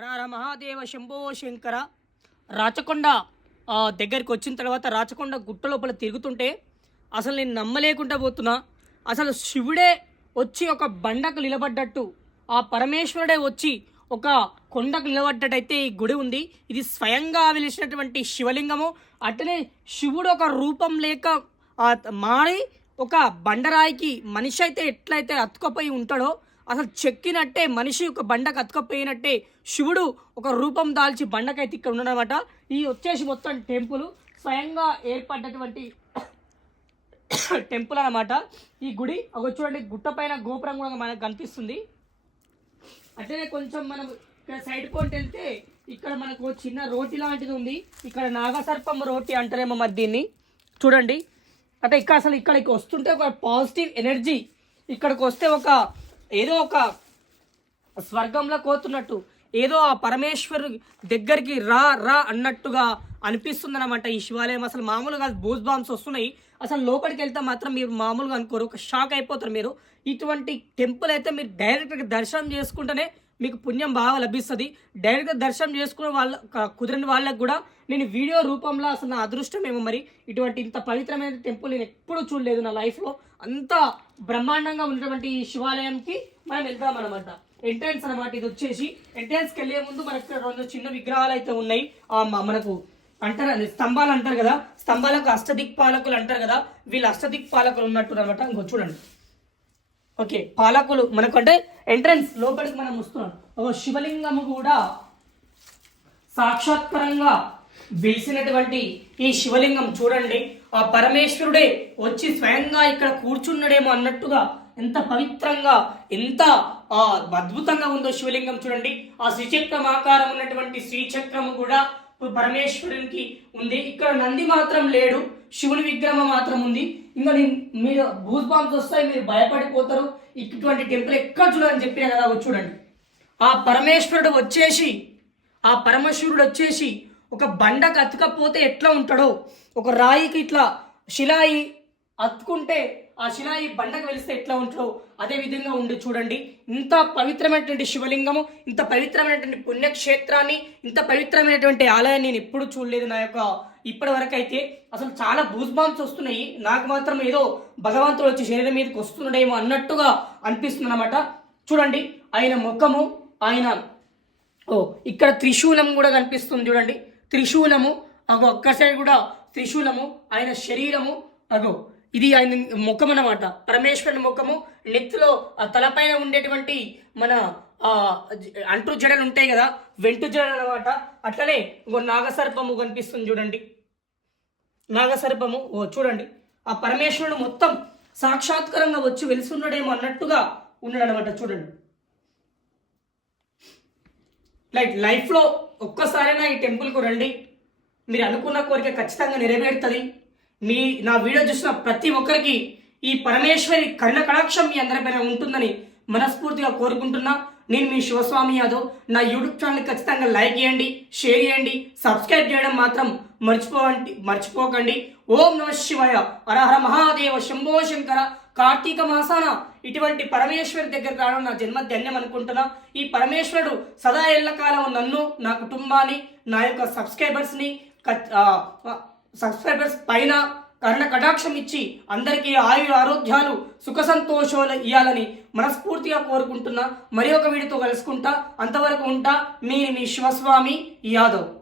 హరహర మహాదేవ శంభో శంకర రాచకొండ దగ్గరికి వచ్చిన తర్వాత రాచకొండ గుట్ట లోపల తిరుగుతుంటే అసలు నేను నమ్మలేకుండా పోతున్నా. అసలు శివుడే వచ్చి ఒక బండకు నిలబడ్డట్టు. ఆ పరమేశ్వరుడే వచ్చి ఒక కొండకు నిలబడ్డట్టయితే ఈ గుడి ఉంది. ఇది స్వయంగా వెలిసినటువంటి శివలింగము. అట్లనే శివుడు ఒక రూపం లేక మారి ఒక బండరాయికి మనిషి అయితే ఎట్లయితే అతుకపోయి ఉంటాడో అసలు చెక్కినట్టే మనిషి ఒక బండకు అతుకపోయినట్టే శివుడు ఒక రూపం దాల్చి బండకైతే ఇక్కడ ఉండడమాట ఈ వచ్చేసి మొత్తం టెంపుల్ స్వయంగా ఏర్పడ్డటువంటి టెంపుల్ అనమాట ఈ గుడి ఒక చూడండి గుట్ట పైన గోపురం కూడా మనకు కనిపిస్తుంది. అట్లనే కొంచెం మనం ఇక్కడ సైడ్ కొంటే వెళ్తే ఇక్కడ మనకు చిన్న రోటి లాంటిది ఉంది. ఇక్కడ నాగసర్పం రోటి అంటారేమో మరి దీన్ని. చూడండి. అంటే ఇక్కడ అసలు ఇక్కడికి వస్తుంటే ఒక పాజిటివ్ ఎనర్జీ. ఇక్కడికి వస్తే ఒక ఏదో ఒక స్వర్గంలో కోతున్నట్టు ఏదో ఆ పరమేశ్వరు దగ్గరికి రా రా అన్నట్టుగా అనిపిస్తుంది అనమాట ఈ శివాలయం. అసలు మామూలుగా బూజ్ బాంబ్స్ వస్తున్నాయి. అసలు లోపలికి వెళ్తే మాత్రం మీరు మామూలుగా అనుకోరు. ఒక షాక్ అయిపోతారు మీరు. ఇటువంటి టెంపుల్ అయితే మీరు డైరెక్ట్గా దర్శనం చేసుకుంటేనే మీకు పుణ్యం బాగా లభిస్తుంది. డైరెక్ట్గా దర్శనం చేసుకునే వాళ్ళ కుదిరిన వాళ్ళకు కూడా నేను వీడియో రూపంలో అసలు నా అదృష్టం ఏమో మరి. ఇటువంటి ఇంత పవిత్రమైన టెంపుల్ నేను ఎప్పుడూ చూడలేదు నా లైఫ్లో. అంత బ్రహ్మాండంగా ఉన్నటువంటి ఈ శివాలయంకి మనం వెళ్తాం అనమాట ఎంట్రన్స్ అనమాట ఇది వచ్చేసి. ఎంట్రన్స్కి వెళ్ళే ముందు మనకు ఇక్కడ రెండు చిన్న విగ్రహాలు అయితే ఉన్నాయి. ఆ మనకు అంటారు అది స్తంభాలు అంటారు కదా స్తంభాలకు అష్టదిక్పాలకులు అంటారు కదా వీళ్ళు అష్టదిక్పాలకులు ఉన్నట్టు అనమాట ఇంకో చూడండి. ఓకే పాలకులు మనకంటే ఎంట్రన్స్ లోపలికి మనం వస్తున్నాం. ఒక శివలింగము కూడా సాక్షాత్కరంగా వెలిసినటువంటి ఈ శివలింగం చూడండి. ఆ పరమేశ్వరుడే వచ్చి స్వయంగా ఇక్కడ కూర్చున్నాడేమో అన్నట్టుగా ఎంత పవిత్రంగా ఎంత ఆ, అద్భుతంగా ఉందో శివలింగం చూడండి. ఆ శ్రీచక్రం ఆకారం ఉన్నటువంటి శ్రీచక్రము కూడా పరమేశ్వరునికి ఉంది. ఇక్కడ నంది మాత్రం లేడు శివుని విగ్రహం మాత్రం ఉంది. ఇంకా నేను మీరు భూజ్ బాంబ్స్ వస్తాయి మీరు భయపడిపోతారు. ఇటువంటి టెంపుల్ ఎక్కడ చూడాలని చెప్పిన కదా చూడండి. ఆ పరమేశ్వరుడు వచ్చేసి ఆ పరమేశ్వరుడు వచ్చేసి ఒక బండకు అతుకపోతే ఎట్లా ఉంటాడో ఒక రాయికి ఇట్లా శిలాయి అతుకుంటే ఆ శిలాయి బండకు వెలిస్తే ఎట్లా ఉంటుందో అదే విధంగా ఉండి చూడండి. ఇంత పవిత్రమైనటువంటి శివలింగము ఇంత పవిత్రమైనటువంటి పుణ్యక్షేత్రాన్ని ఇంత పవిత్రమైనటువంటి ఆలయాన్ని నేను ఎప్పుడు చూడలేదు నా యొక్క ఇప్పటి వరకు అయితే అసలు చాలా బాంబ్స్ వస్తున్నాయి. నాకు మాత్రం ఏదో భగవంతుడు వచ్చి శరీరం మీదకి వస్తున్నాడేమో అన్నట్టుగా అనిపిస్తుంది అనమాట చూడండి ఆయన ముఖము ఆయన ఓ ఇక్కడ త్రిశూలం కూడా కనిపిస్తుంది చూడండి. త్రిశూలము అగో ఒక్కసారి కూడా త్రిశూలము ఆయన శరీరము అగో ఇది ఆయన ముఖం అన్నమాట. పరమేశ్వరుని ముఖము నెత్తిలో ఆ తలపైన ఉండేటువంటి మన అంటు జడలు ఉంటాయి కదా వెంటు జడలు అనమాట అట్లనే ఇంకో నాగసర్పము కనిపిస్తుంది చూడండి. నాగసర్పము ఓ చూడండి. ఆ పరమేశ్వరుడు మొత్తం సాక్షాత్కారంగా వచ్చి వెలుసున్నాడేమో అన్నట్టుగా ఉన్నాడనమాట చూడండి. లైక్ లైఫ్లో ఒక్కసారైనా ఈ టెంపుల్కు రండి. మీరు అనుకున్న కోరిక ఖచ్చితంగా నెరవేరుతుంది. మీ నా వీడియో చూసిన ప్రతి ఒక్కరికి ఈ పరమేశ్వరి కళ్ళ కటాక్షం మీ అందరిపైన ఉంటుందని మనస్ఫూర్తిగా కోరుకుంటున్నా. నేను మీ శివస్వామి యాదవ్. నా యూట్యూబ్ ఛానల్ ఖచ్చితంగా లైక్ చేయండి షేర్ చేయండి సబ్స్క్రైబ్ చేయడం మాత్రం మర్చిపోవండి మర్చిపోకండి. ఓం నమ శివాయ. అరహర మహాదేవ శంభో శంకర. కార్తీక మాసాన ఇటువంటి పరమేశ్వరి దగ్గర రావడం నా జన్మ ధన్యం అనుకుంటున్నా. ఈ పరమేశ్వరుడు సదా ఎల్లకాలం నన్ను నా కుటుంబాన్ని నా యొక్క సబ్స్క్రైబర్స్ని కచ్- సబ్స్క్రైబర్స్ పైన కర్ణ కటాక్షం ఇచ్చి అందరికీ ఆయు ఆరోగ్యాలు సుఖ సంతోషాలు ఇవ్వాలని మనస్ఫూర్తిగా కోరుకుంటున్నా. మరి ఒక వీడితో కలుసుకుంటా. అంతవరకు ఉంటా. మీ మీ శివస్వామి యాదవ్.